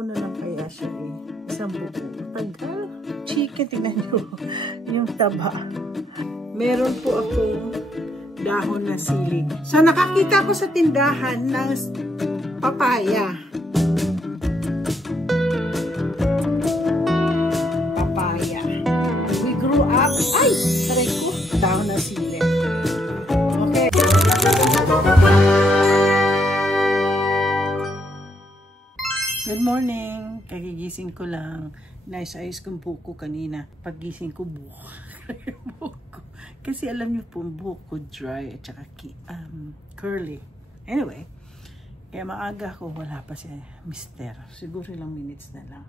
ko na lang kaya siya eh. Isang buo. Tagal. Chicken, tingnan nyo. Yung taba. Meron po akong dahon na sili. So, nakakita ko sa tindahan ng papaya. Papaya. We grew up. Ay! Saray ko. Dahon na sili. Okay. Good morning. Kagigising ko lang. Nais-ayos kong buhok ko kanina. Paggising ko buhok. Kasi alam niyo po, buhok ko dry at saka curly. Anyway, kaya maaga ko, wala pa si Mister. Siguro ilang minutes na lang.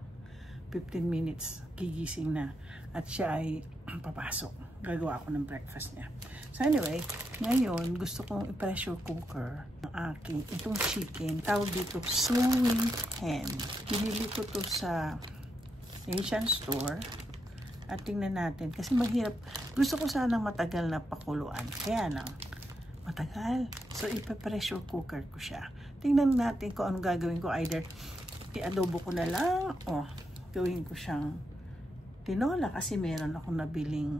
15 minutes, gigising na. At siya ay papasok. Gagawa ako ng breakfast niya. So anyway, ngayon, gusto kong i-pressure cooker ng aking itong chicken. Tawag dito, sewing hen. Pinili ko to sa Asian store. At tingnan natin. Kasi mahirap. Gusto ko sanang matagal na pakuluan. Kaya lang, matagal. So, ipa-pressure cooker ko siya. Tingnan natin kung anong gagawin ko. Either i-adobo ko na lang o gawin ko siyang tinola. Kasi meron akong nabiling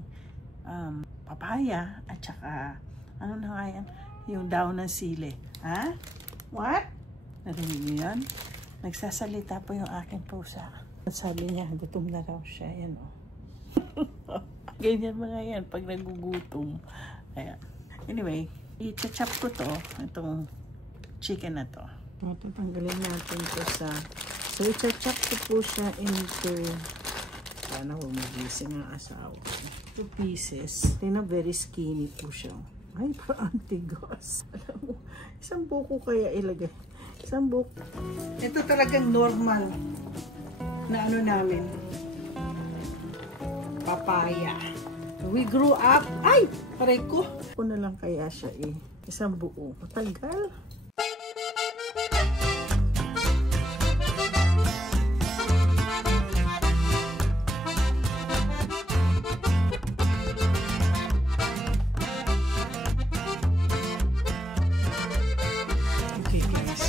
papaya at saka ano na nga yan? Yung daon ng sili. Ha? What? Narinig niyo yan? Nagsasalita po yung aking pusa. At sabi niya, gutom na raw siya. Yan o. Ganyan mga yan pag nagugutom. Ayan. Anyway, i-chop ko to, itong chicken na to. Tatanggalin natin to sa... So, i-chop ko po siya into... Sana huwag magising ang asawa. 2 pieces. Tingnan, very skinny po siya. Ay, parang antigos. Alam mo, isang buko kaya ilagay. Isang buko. Ito talagang normal na ano namin. Papaya. We grew up. Ay! Paray ko. Ako na lang kaya siya eh. Isang buo. Matagal. Okay guys.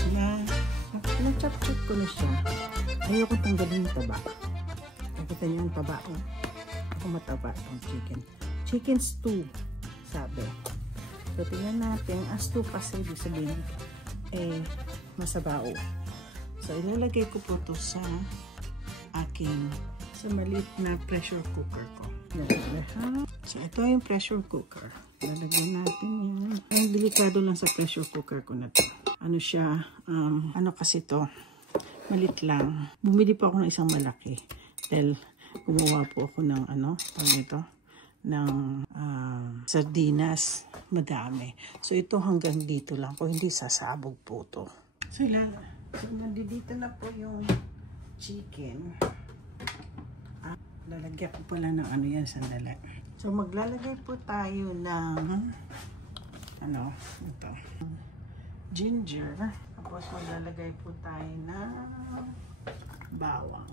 Na-chop-chop ko na siya. Ayoko tanggalin yung taba. Nakita niyo yung taba ko. Mataba itong chicken. Chicken stew, sabi. So, tingnan natin. Ang stew kasi, ibig sabihin, masabao. So, ilalagay ko po ito sa aking maliit na pressure cooker ko. So, ito yung pressure cooker. Lalagyan natin yan. Ang delikado lang sa pressure cooker ko na ito. Ano siya, ano kasi ito, malit lang. Bumili pa ako ng isang malaki. Dahil, gumawa po ako ng ng sardinas, madami. So ito hanggang dito lang po, hindi sasabog po to. So nandito na po yung chicken. Lalagyan ko pala ng ano yan, sandali. So maglalagay po tayo ng ito, ginger. Tapos maglalagay po tayo ng bawang.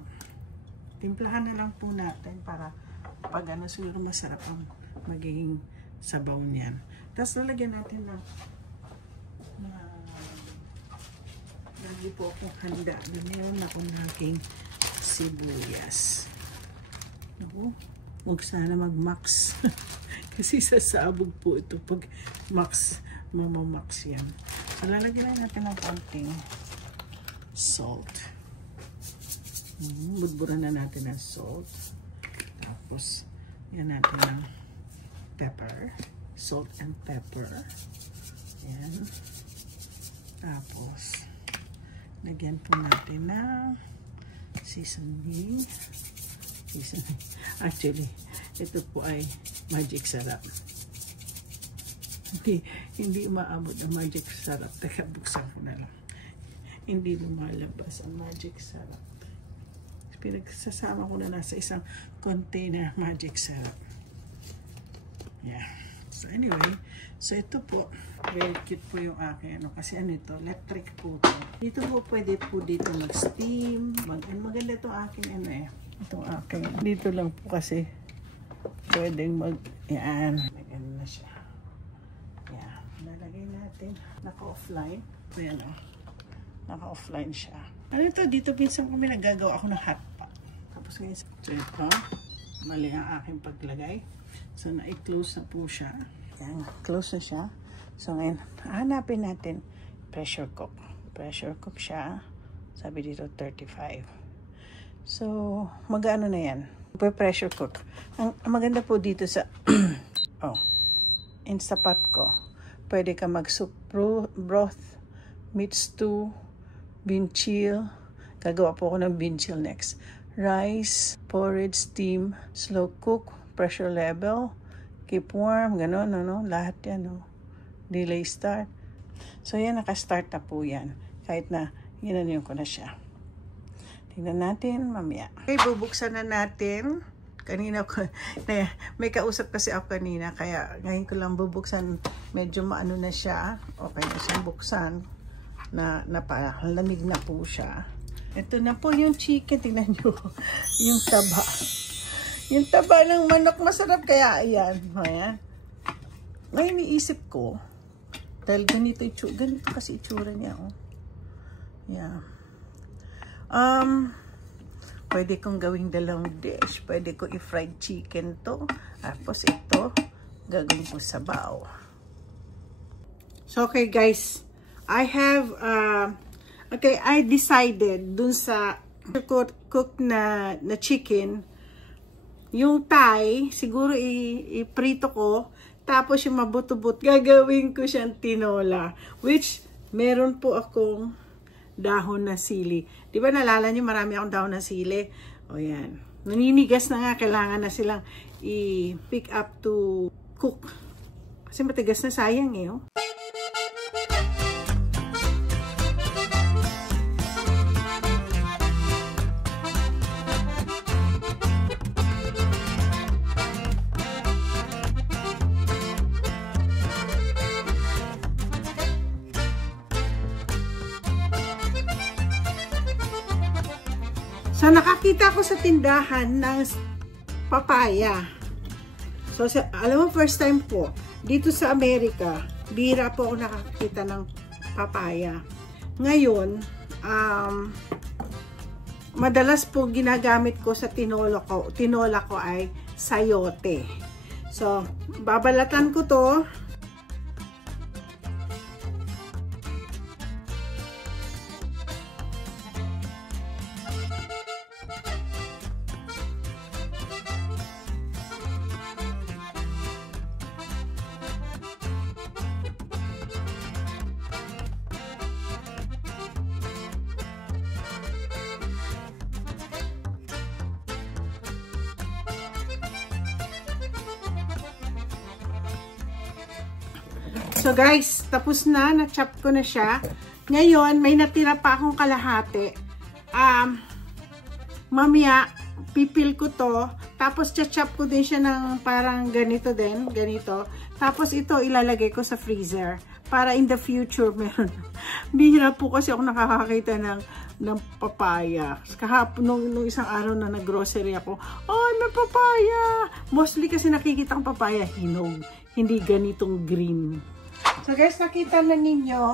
Timplahan na lang po natin para pag siguro masarap ang magiging sabaw niyan. Tapos lalagyan natin ng lagi po akong handa. Meron akong aking sibuyas. Naku, huwag sana mag-max. Kasi sasabog po ito pag mamamax yan. Lalagyan natin ng konting salt. Budburan na natin ng salt. Tapos, yan natin ng pepper. Salt and pepper. Yan. Tapos, lagyan po natin ng seasoning. Actually, ito po ay magic sarap. Hindi maabot ang magic sarap. Teka, buksan ko na lang. Hindi lumalabas ang magic sarap. Pinagsasama ko na nasa isang container magic syrup. Yeah. So anyway, so ito po, very cute po yung akin. Kasi ito, electric po ito. Dito po pwede po dito mag-steam. Maganda itong akin Itong akin. Dito lang po kasi pwedeng yan. Maganda na siya. Yeah. Nalagay natin. Naka-offline. Ayan Naka-offline siya. Ano to? Dito minsan kami nagagawa ako ng hot pot. Tapos ngayon, so ito, mali ang aking paglagay. So, na-close na po siya. Yan, close na siya. So, ngayon, hanapin natin pressure cook. Pressure cook siya. Sabi dito, 35. So, mag-ano na yan? Pressure cook. Ang maganda po dito sa, Instapot ko. Pwede ka mag-soup broth, meat stew, bean chill. Gagawa po ako ng bean chill next. Rice, porridge, steam, slow cook, pressure level, keep warm, gano'n, ano, lahat yan, no? Delay start. So, yan, naka-start na po yan. Kahit na, ginanyan ko na siya. Tingnan natin, mamaya. Okay, bubuksan na natin. Kanina ko, may kausap kasi ako kanina, kaya ngayon ko lang bubuksan. Medyo maano na siya. Okay na siyang buksan. Napalamig na po siya. Ito na po yung chicken. Tingnan nyo. Yung taba. Yung taba ng manok masarap. Kaya ayan. Ayan. Ngayon iisip ko. Dahil ganito kasi itsura niya. Oh. Yeah. Pwede kong gawing dalawang dish. Pwede ko i-fried chicken to. Tapos ito, gagawin ko sabaw. So, okay guys. I have, I decided dun sa cook na chicken, yung Thai, siguro i-prito ko, tapos yung mabuto-but, gagawin ko siyang tinola, which meron po akong dahon na sili. Di ba nalala niyo marami akong dahon na sili? O yan. Naninigas na nga, kailangan na silang i-pick up to cook. Kasi matigas na, sayang eh. Oh. So, nakakita ko sa tindahan ng papaya. So, alam mo, first time po, dito sa Amerika, bihira po ako nakakita ng papaya. Ngayon, madalas po ginagamit ko sa tinola ko ay sayote. So, babalatan ko to. So guys, tapos na, na-chop ko na siya. Ngayon, may natira pa akong kalahati. Mamaya, pipil ko to. Tapos, cha-chop ko din siya ng parang ganito din. Ganito. Tapos, ito ilalagay ko sa freezer. Para in the future, meron. Bihira po kasi ako nakakakita ng papaya. Kahapon, nung isang araw na nag-grocery ako, oh, may papaya! Mostly kasi nakikita ang papaya, hinog. Hindi ganitong green. So guys, nakita na ninyo,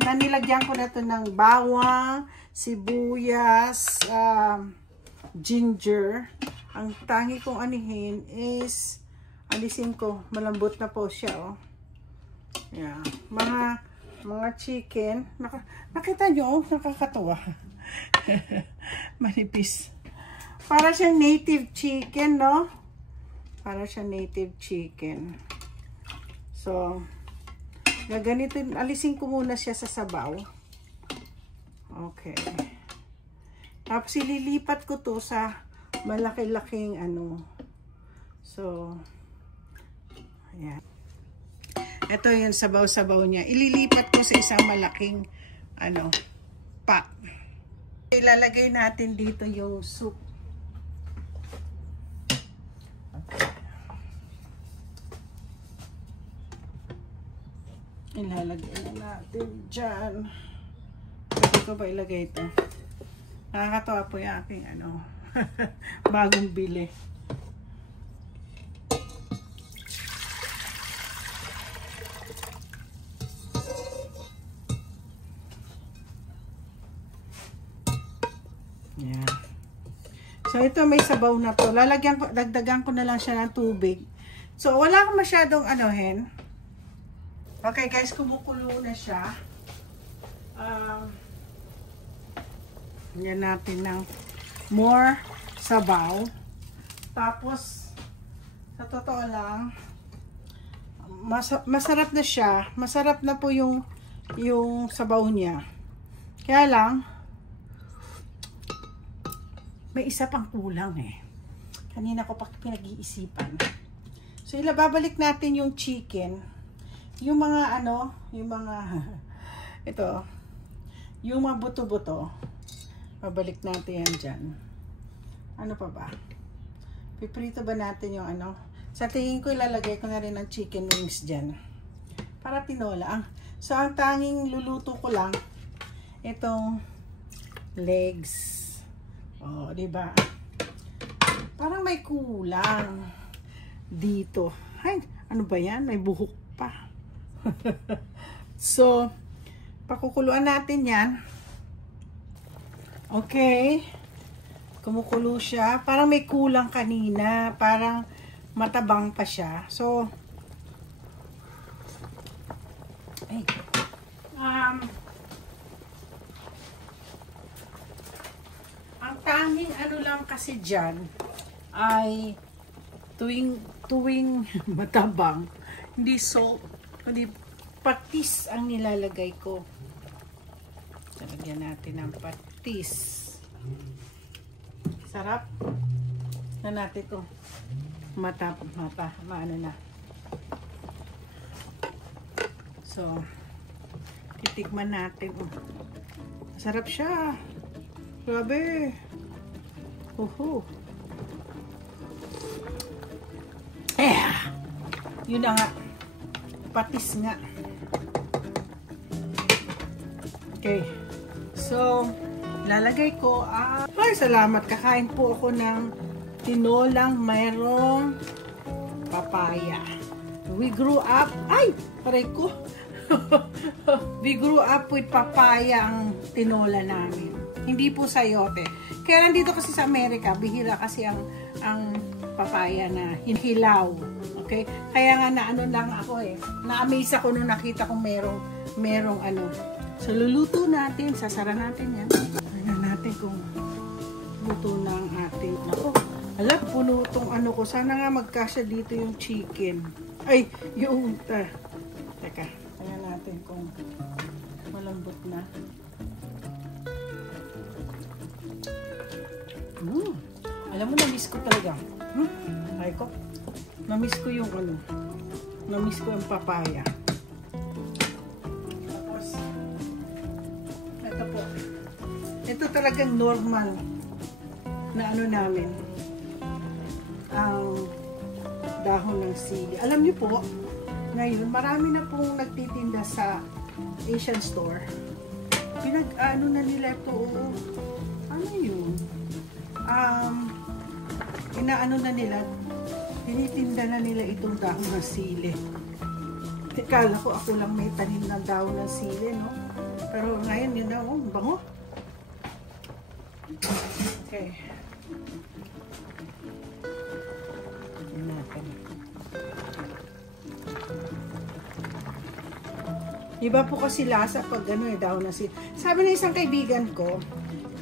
nanilagyan ko na ito ng bawang, sibuyas, ginger. Ang tangi kong anihin is, alisin ko, malambot na po siya, oh. Yeah. Mga chicken, nakita nyo, oh, nakakatawa. Manipis. Para siyang native chicken, no? Para siyang native chicken. So, gaganito, alisin ko muna siya sa sabaw. Okay. Tapos, ililipat ko to sa malaki-laking ano. So, ayan. Ito yung sabaw-sabaw niya. Ililipat ko sa isang malaking ano, pot. Ilalagay natin dito yung soup. Ilalagay na natin dyan. Pwede ko ba ilagay ito? Nakakatawa po yung aking ano, bagong bili. Yan. So, ito may sabaw na to. Dagdagan ko na lang siya ng tubig. So, wala akong masyadong anuhin. Okay, guys, kumukulo na siya. Yan natin ng more sabaw. Tapos, sa totoo lang, masarap na siya. Masarap na po yung sabaw niya. Kaya lang, may isa pang kulang eh. Kanina ko pa pinag-iisipan. So, babalik natin yung chicken. Yung mga ito, yung mga buto-buto. Babalik natin yan dyan. Ano pa ba? Piprito ba natin yung Sa tingin ko, ilalagay ko na rin ang chicken wings dyan. Para tinola. So, ang tanging luluto ko lang, itong legs. Oh, diba? Parang may kulang dito. Ay, ano ba yan? May buhok pa. So, pakukuluan natin yan. Okay. Kumukulo siya. Parang may kulang kanina. Parang matabang pa siya. So, ay, ang tanging lang kasi dyan ay tuwing matabang, hindi patis ang nilalagay ko. Talagyan natin ng patis. Sarap na natin ito. Maano na. So, titikman natin. Sarap siya. Grabe. Yun na nga. Patis nga. Okay. So, lalagay ko ay, salamat. Kakain po ako ng tinolang mayroong papaya. We grew up, paray ko. We grew up with papaya ang tinola namin. Hindi po sayote. Kaya nandito kasi sa Amerika, bihira kasi ang papaya na hinhilaw. Okay? Kaya nga lang ako eh. Na-amaze ako nung nakita kong merong So, luluto natin. Sasara natin yan. Tingnan natin kung luto na ang ating. Ala, puno itong ko. Sana nga magkasya dito yung chicken. Ay, yung teka. Tingnan natin kung malambot na. Alam mo, na-miss ko talaga. Ay ko. Na-miss ko yung na-miss ko yung papaya. Tapos, ito po. Ito talagang normal na namin. Ang dahon ng sili. Alam niyo po, ngayon, marami na pong nagtitinda sa Asian store. Na nila ito, ano yun? Na nila, tinitinda na nila itong dahon ng sili. Kala ko ako lang may tanim ng dahon ng sili, no? Pero ngayon, yun na, bango. Okay. Iba po kasi lasa pag dahon ng sili. Sabi ng isang kaibigan ko,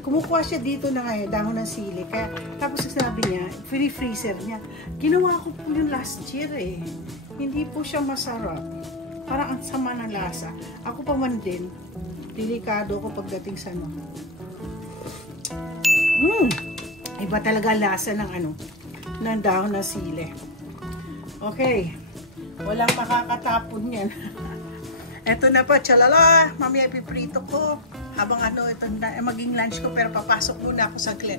kumukuha siya dito na dahon ng sili. Kaya, tapos sabi niya, free freezer niya. Ginawa ko po yung last year eh. Hindi po siya masarap. Parang ang sama ng lasa. Ako pa man din, delikado ko pagdating sa iba talaga lasa ng ng dahon ng sili. Okay. Walang makakatapon yan. Eto na po, tsalala. Mamaya piprito ko. Habang ito na maging lunch ko, pero papasok muna ako saglit.